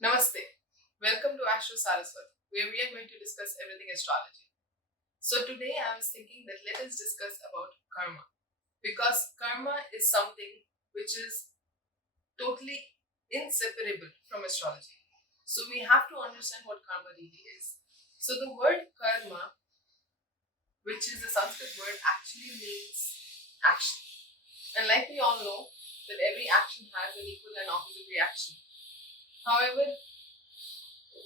Namaste. Welcome to Astro Saraswat, where we are going to discuss everything astrology. So today I was thinking that let us discuss about karma, because karma is something which is totally inseparable from astrology. So we have to understand what karma really is. So the word karma, which is a Sanskrit word, actually means action. And like we all know that every action has an equal and opposite reaction. However,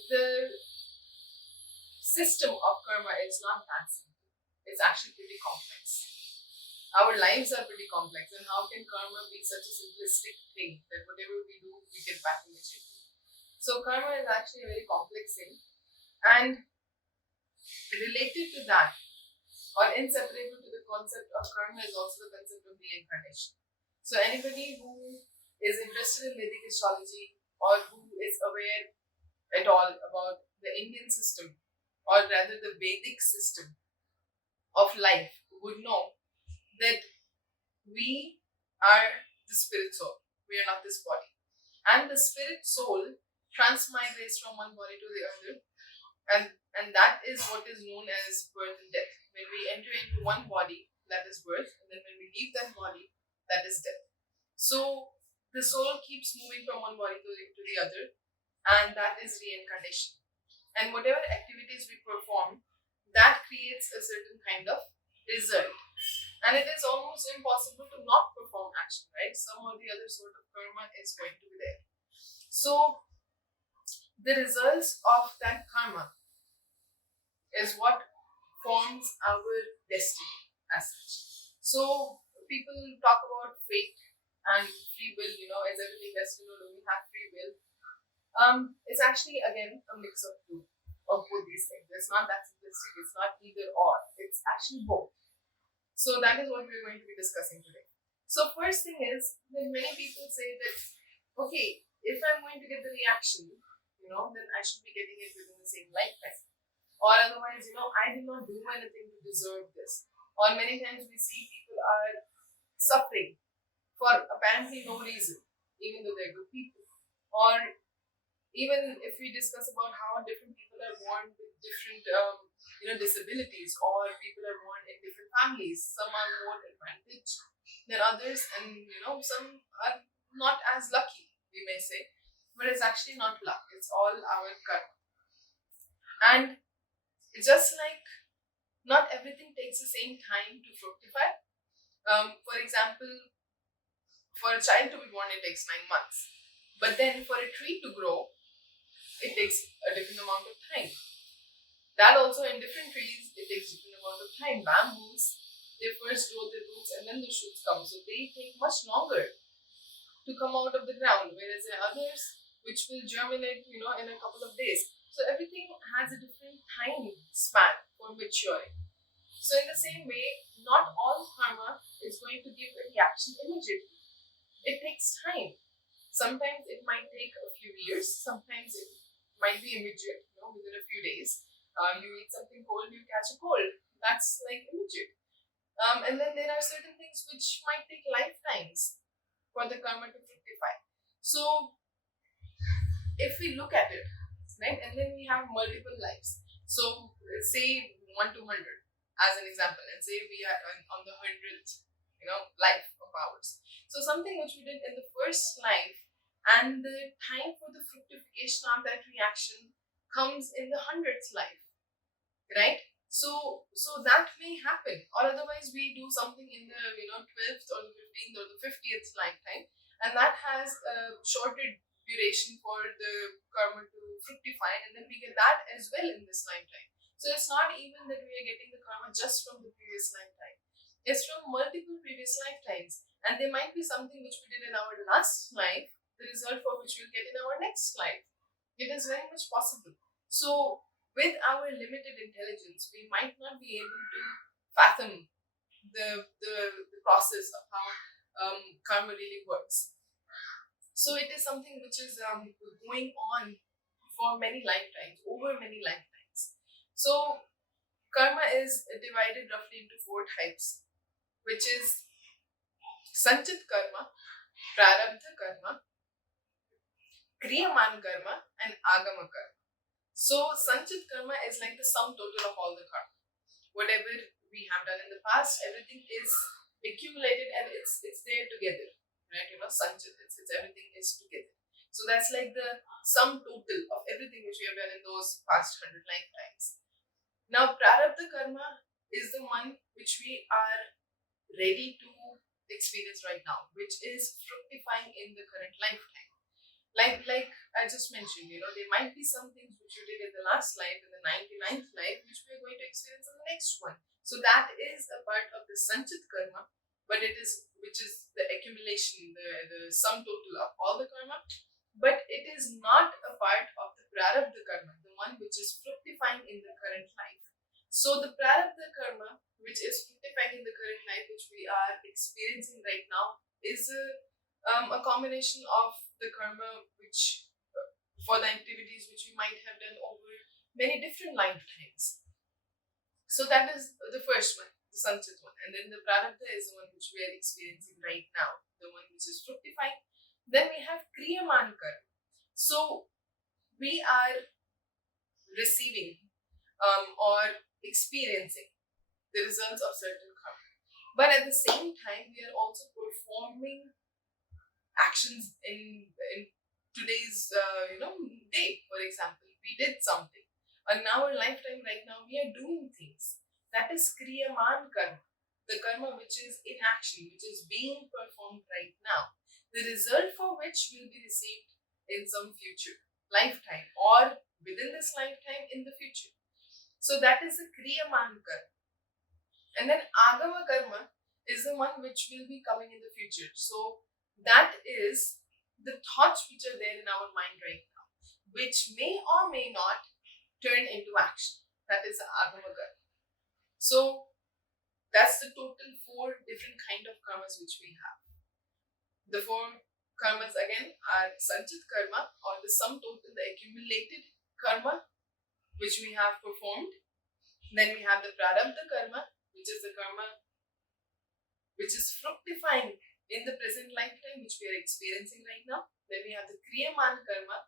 the system of karma is not that simple. It's actually pretty complex. Our lives are pretty complex, and how can karma be such a simplistic thing that whatever we do, we get back immediately? So, karma is actually a very complex thing, and related to that, or inseparable to the concept of karma, is also the concept of reincarnation. So, anybody who is interested in Vedic astrology or who is aware at all about the Indian system, or rather the Vedic system of life, would know that we are the spirit soul. We are not this body. And the spirit soul transmigrates from one body to the other. And that is what is known as birth and death. When we enter into one body, that is birth. And then when we leave that body, that is death. So the soul keeps moving from one body to the other. And that is reincarnation. And whatever activities we perform, that creates a certain kind of result. And it is almost impossible to not perform action, right? Some or the other sort of karma is going to be there. So the results of that karma is what forms our destiny as such. So people talk about fate and free will, is everything destined or do we have free will? It's actually again a mix of both these things. It's not that simplistic. It's not either or. It's actually both. So that is what we're going to be discussing today. So first thing is that many people say that, okay, if I'm going to get the reaction, then I should be getting it within the same lifetime. Or otherwise, I did not do anything to deserve this. Or many times we see people are suffering for apparently no reason, even though they're good people. Or even if we discuss about how different people are born with different disabilities, or people are born in different families, some are more advantaged than others, and some are not as lucky, we may say, but it's actually not luck, it's all our karma. And just like not everything takes the same time to fructify. For example, for a child to be born, it takes 9 months, but then for a tree to grow, it takes a different amount of time. That also in different trees, it takes different amount of time. Bamboos, they first grow the roots and then the shoots come. So they take much longer to come out of the ground, whereas there are others which will germinate, in a couple of days. So everything has a different time span for maturing. So in the same way, not all karma is going to give a reaction immediately. It takes time. Sometimes it might take a few years, sometimes it might be immediate, within a few days. You eat something cold, you catch a cold. That's like immediate. And then there are certain things which might take lifetimes for the karma to fructify. So if we look at it, right, and then we have multiple lives. So say 1 to 100 as an example, and say we are on the 100th, life of ours. So something which we did in the first life, and the time for the fructification of that reaction comes in the 100th life, right? So that may happen, or otherwise we do something in the 12th or the 15th or the 50th lifetime, and that has a shorter duration for the karma to fructify, and then we get that as well in this lifetime. So it's not even that we are getting the karma just from the previous lifetime. It's from multiple previous lifetimes, and there might be something which we did in our last life, the result for which we'll get in our next life. It is very much possible. So with our limited intelligence, we might not be able to fathom the process of how karma really works. So it is something which is going on for many lifetimes, over many lifetimes. So karma is divided roughly into 4 types, which is Sanchit karma, Prarabdha karma, Kriyaman karma, and Agama karma. So Sanchit karma is like the sum total of all the karma. Whatever we have done in the past, everything is accumulated and it's there together, right? Sanchit, it's everything is together. So that's like the sum total of everything which we have done in those past 100 lifetimes. Now, Prarabdha karma is the one which we are ready to experience right now, which is fructifying in the current lifetime. Like I just mentioned, there might be some things which you did in the last life, in the 99th life, which we are going to experience in the next one. So that is a part of the Sanchit karma, but which is the accumulation, the sum total of all the karma, but it is not a part of the Prarabdha karma, the one which is fructifying in the current life. So the Prarabdha karma, which is fructifying in the current life, which we are experiencing right now, is a combination of the karma which for the activities which we might have done over many different lifetimes. So that is the first one, the Sanchit one. And then the Prarabdha is the one which we are experiencing right now, the one which is fructifying. Then we have Kriyaman karma. So we are receiving or experiencing the results of certain karma. But at the same time, we are also performing actions in today's day. For example, we did something. In our lifetime right now, we are doing things. That is Kriyaman karma, the karma which is in action, which is being performed right now. The result for which will be received in some future lifetime or within this lifetime in the future. So that is the Kriyaman karma. And then Agama karma is the one which will be coming in the future. So that is the thoughts which are there in our mind right now, which may or may not turn into action. That is the Agama karma. So that's the total 4 different kind of karmas which we have. The 4 karmas again are Sanchit karma, or the sum total, the accumulated karma which we have performed. Then we have the Prarabdha karma, which is the karma which is fructifying in the present lifetime, which we are experiencing right now. Then we have the Kriyaman karma,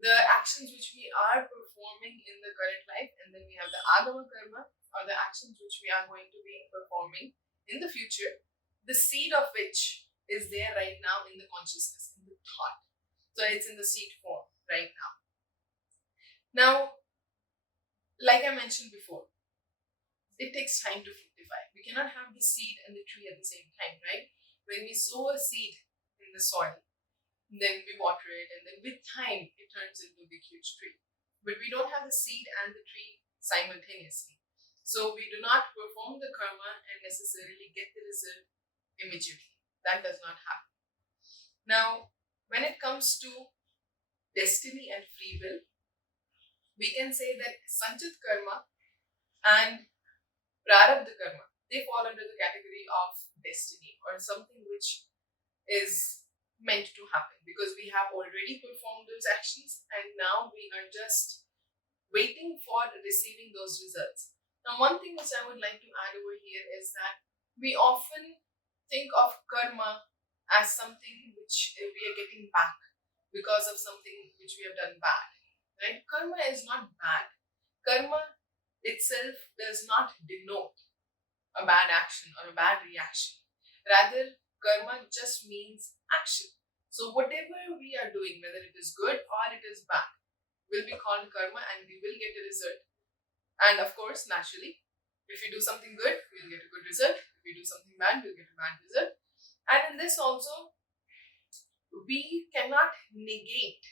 the actions which we are performing in the current life. And then we have the Agama karma, or the actions which we are going to be performing in the future, the seed of which is there right now in the consciousness, in the thought. So it's in the seed form right now. Now, like I mentioned before, it takes time to fructify. We cannot have the seed and the tree at the same time, right? When we sow a seed in the soil, then we water it, and then with time, it turns into a big, huge tree. But we don't have the seed and the tree simultaneously. So we do not perform the karma and necessarily get the result immediately. That does not happen. Now, when it comes to destiny and free will, we can say that Sanchit karma and Prarabdha karma, they fall under the category of destiny, or something which is meant to happen, because we have already performed those actions and now we are just waiting for receiving those results. Now, one thing which I would like to add over here is that we often think of karma as something which we are getting back because of something which we have done bad, right? Karma is not bad. Karma itself does not denote a bad action or a bad reaction. Rather, karma just means action. So whatever we are doing, whether it is good or it is bad, will be called karma, and we will get a result. And of course, naturally, if we do something good, we'll get a good result. If we do something bad, we'll get a bad result. And in this also, we cannot negate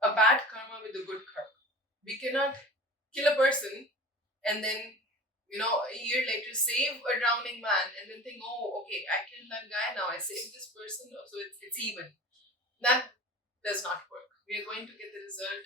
a bad karma with a good karma. We cannot kill a person and then, a year later save a drowning man and then think, oh, okay, I killed that guy, now I saved this person, so it's even. That does not work. We are going to get the result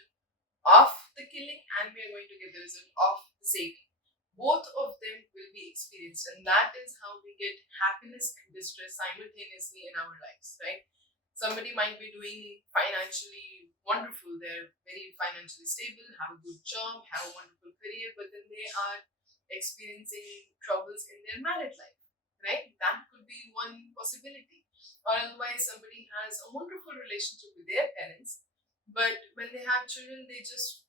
of the killing and we are going to get the result of the saving. Both of them will be experienced, and that is how we get happiness and distress simultaneously in our lives, right? Somebody might be doing financially wonderful, they're very financially stable, have a good job, have a wonderful career, but then they are experiencing troubles in their married life, right? That could be one possibility. Or otherwise, somebody has a wonderful relationship with their parents, But when they have children, they just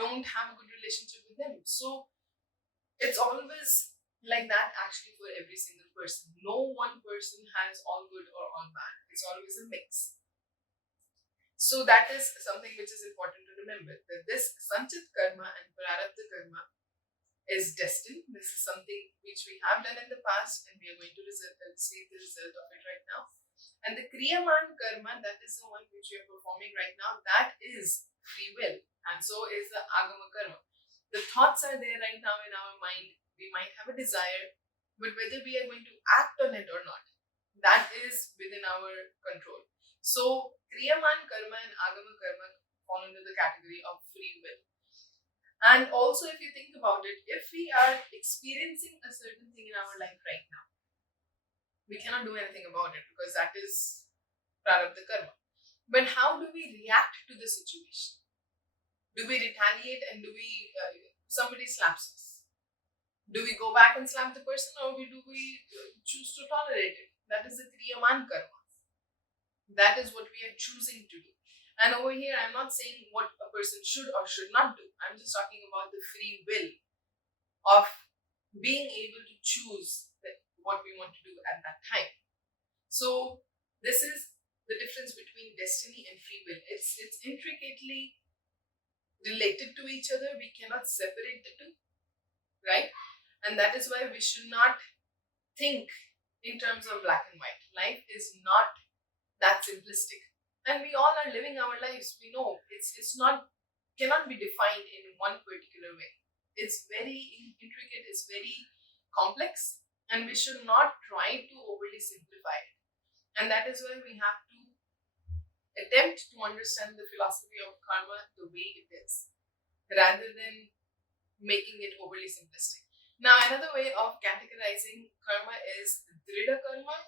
don't have a good relationship with them. So it's always like that actually for every single person. No one person has all good or all bad. It's always a mix. So that is something which is important to remember, that this Sanchit karma and Prarabdha karma is destined. This is something which we have done in the past and we are going to see the result of it right now. And the Kriyaman karma, that is the one which we are performing right now, that is free will. And so is the Agama karma. The thoughts are there right now in our mind. We might have a desire, but whether we are going to act on it or not, that is within our control. So Kriyaman karma and Agama karma fall into the category of free will. And also, if you think about it, if we are experiencing a certain thing in our life right now, we cannot do anything about it because that is Prarabdha karma. But how do we react to the situation? Do we retaliate and do we, somebody slaps us? Do we go back and slap the person, or do we choose to tolerate it? That is the Kriyaman karma. That is what we are choosing to do. And over here, I'm not saying what a person should or should not do. I'm just talking about the free will of being able to choose what we want to do at that time. So this is the difference between destiny and free will. It's intricately related to each other. We cannot separate the two, right? And that is why we should not think in terms of black and white. Life is not that simplistic. And we all are living our lives. We know it's not, cannot be defined in one particular way. It's very intricate, it's very complex, and we should not try to overly simplify it. And that is why we have to attempt to understand the philosophy of karma the way it is, rather than making it overly simplistic. Now, another way of categorizing karma is Dridha karma,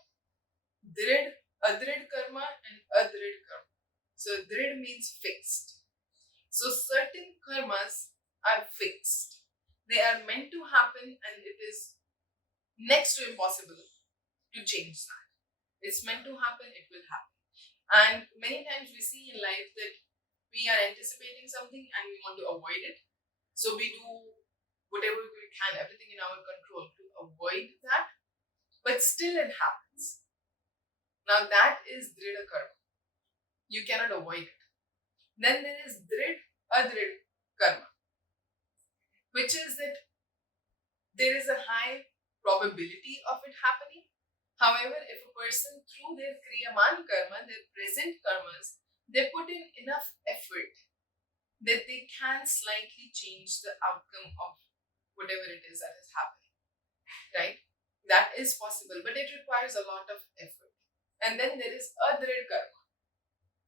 Dridha-Adridha karma, and Adridha karma. So Dridha means fixed. So certain karmas are fixed. They are meant to happen and it is next to impossible to change that. It's meant to happen, it will happen. And many times we see in life that we are anticipating something and we want to avoid it. So we do whatever we can, everything in our control to avoid that, but still it happens. Now that is Dridha karma. You cannot avoid it. Then there is Dridha-Adridha karma, which is that there is a high probability of it happening. However, if a person through their Kriyaman karma, their present karmas, they put in enough effort that they can slightly change the outcome of whatever it is that is happening, right? That is possible, but it requires a lot of effort. And then there is Adridha karma,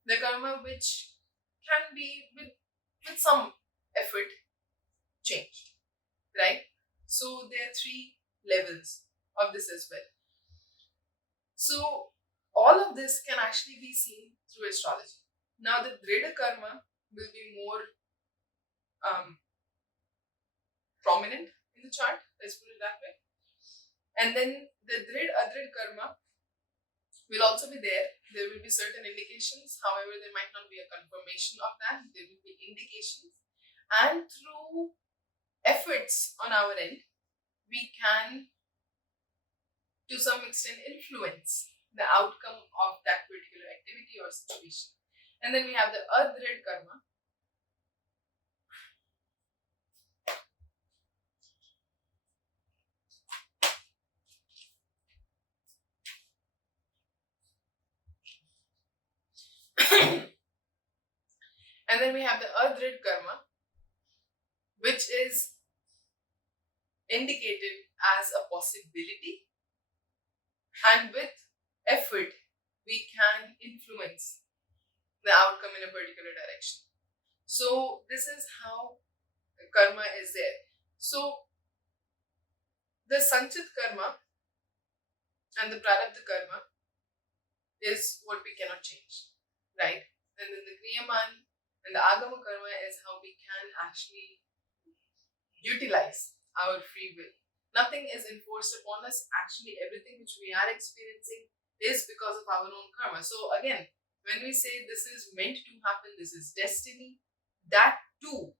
the karma which can be with some effort changed, right? So there are 3 levels of this as well. So all of this can actually be seen through astrology. Now the Dridha karma will be more prominent in the chart, let's put it that way. And then the Dridha-Adridha karma will also be there. There will be certain indications, however, there might not be a confirmation of that. There will be indications. And through efforts on our end, we can, to some extent, influence the outcome of that particular activity or situation. And then we have the Adridha karma. And then we have the Adridha karma, which is indicated as a possibility, and with effort we can influence the outcome in a particular direction. So this is how karma is there. So the Sanchit karma and the Prarabdha karma is what we cannot change, right? And then the Kriyaman and the Agama karma is how we can actually utilize our free will. Nothing is enforced upon us. Actually, everything which we are experiencing is because of our own karma. So again, when we say this is meant to happen, this is destiny, that too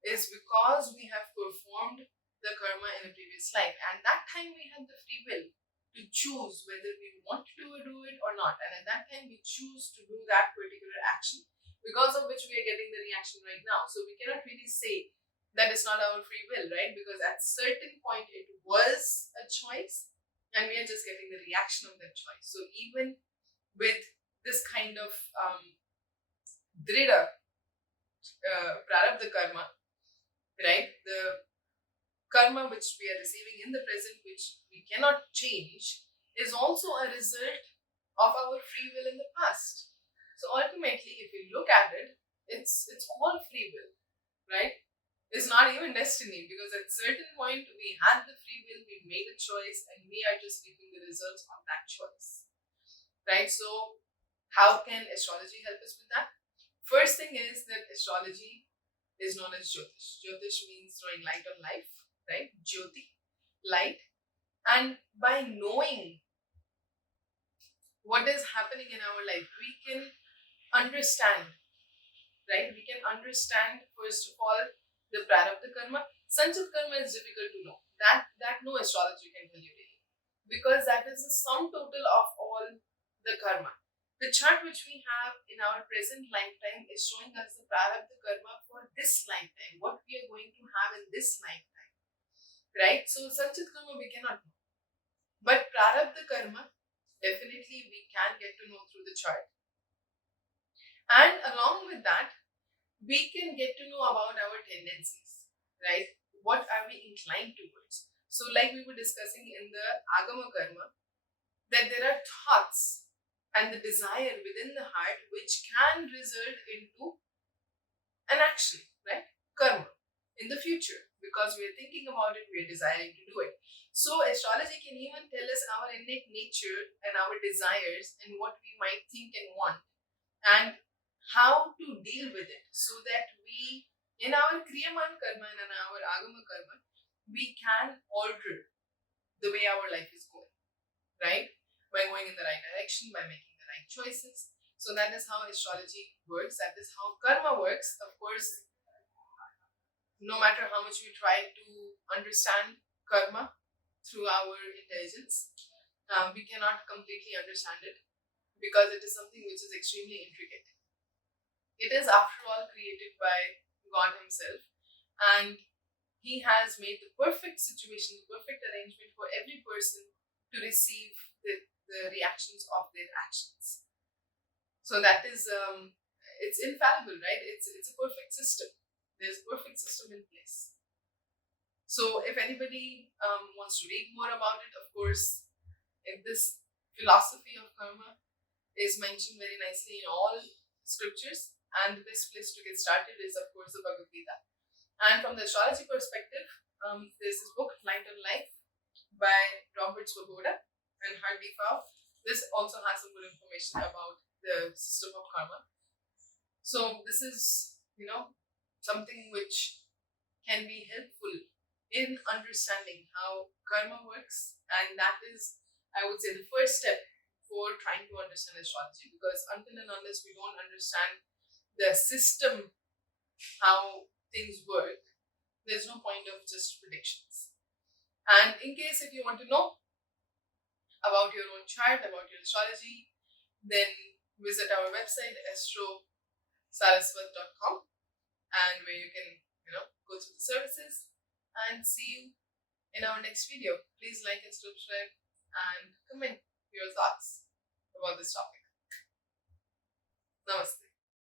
is because we have performed the karma in a previous life, and that time we had the free will to choose whether we want to do it or not, and at that time we choose to do that particular action, because of which we are getting the reaction right now. So we cannot really say that it's not our free will, right? Because at certain point it was a choice and we are just getting the reaction of that choice. So even with this kind of Dridha, Prarabdha karma, right? The karma which we are receiving in the present, which we cannot change, is also a result of our free will in the past. So ultimately, if we look at it, it's all free will, right? It's not even destiny, because at certain point we had the free will, we made a choice, and we are just reaping the results of that choice, right? So how can astrology help us with that? First thing is that astrology is known as Jyotish. Jyotish means throwing light on life, right? Jyoti, light. And by knowing what is happening in our life, we can understand, right? We can understand, first of all, the Prarabdha karma. Sanchit karma is difficult to know. That no astrology can tell you really. Because that is the sum total of all the karma. The chart which we have in our present lifetime is showing us the Prarabdha karma for this lifetime, what we are going to have in this lifetime, right? So Sanchit karma we cannot know. But Prarabdha karma, definitely we can get to know through the chart. And along with that, we can get to know about our tendencies, right? What are we inclined towards? So like we were discussing in the Agama karma, that there are thoughts and the desire within the heart which can result into an action, right? Karma in the future, because we are thinking about it, we are desiring to do it. So astrology can even tell us our innate nature and our desires and what we might think and want, and how to deal with it, so that we, in our Kriyaman karma and in our Agama karma, we can alter the way our life is going, right? By going in the right direction, by making the right choices. So that is how astrology works. That is how karma works. Of course, no matter how much we try to understand karma through our intelligence, we cannot completely understand it, because it is something which is extremely intricate. It is, after all, created by God Himself, and He has made the perfect situation, the perfect arrangement for every person to receive the reactions of their actions. So that is, it's infallible, right? It's a perfect system. There's a perfect system in place. So if anybody wants to read more about it, of course, if this philosophy of karma is mentioned very nicely in all scriptures, and the best place to get started is, of course, the Bhagavad Gita. And from the astrology perspective, there's this book, Light on Life, by Robert Svoboda and Hardy Fau. This also has some good information about the system of karma. So this is, something which can be helpful in understanding how karma works, and that is, I would say, the first step for trying to understand astrology, because until and unless we don't understand the system, how things work, there's no point of just predictions. And in case if you want to know about your own chart, about your astrology, then visit our website astrosaraswat.com, and where you can go through the services, and see you in our next video. Please like and subscribe and comment your thoughts about this topic. Namaste.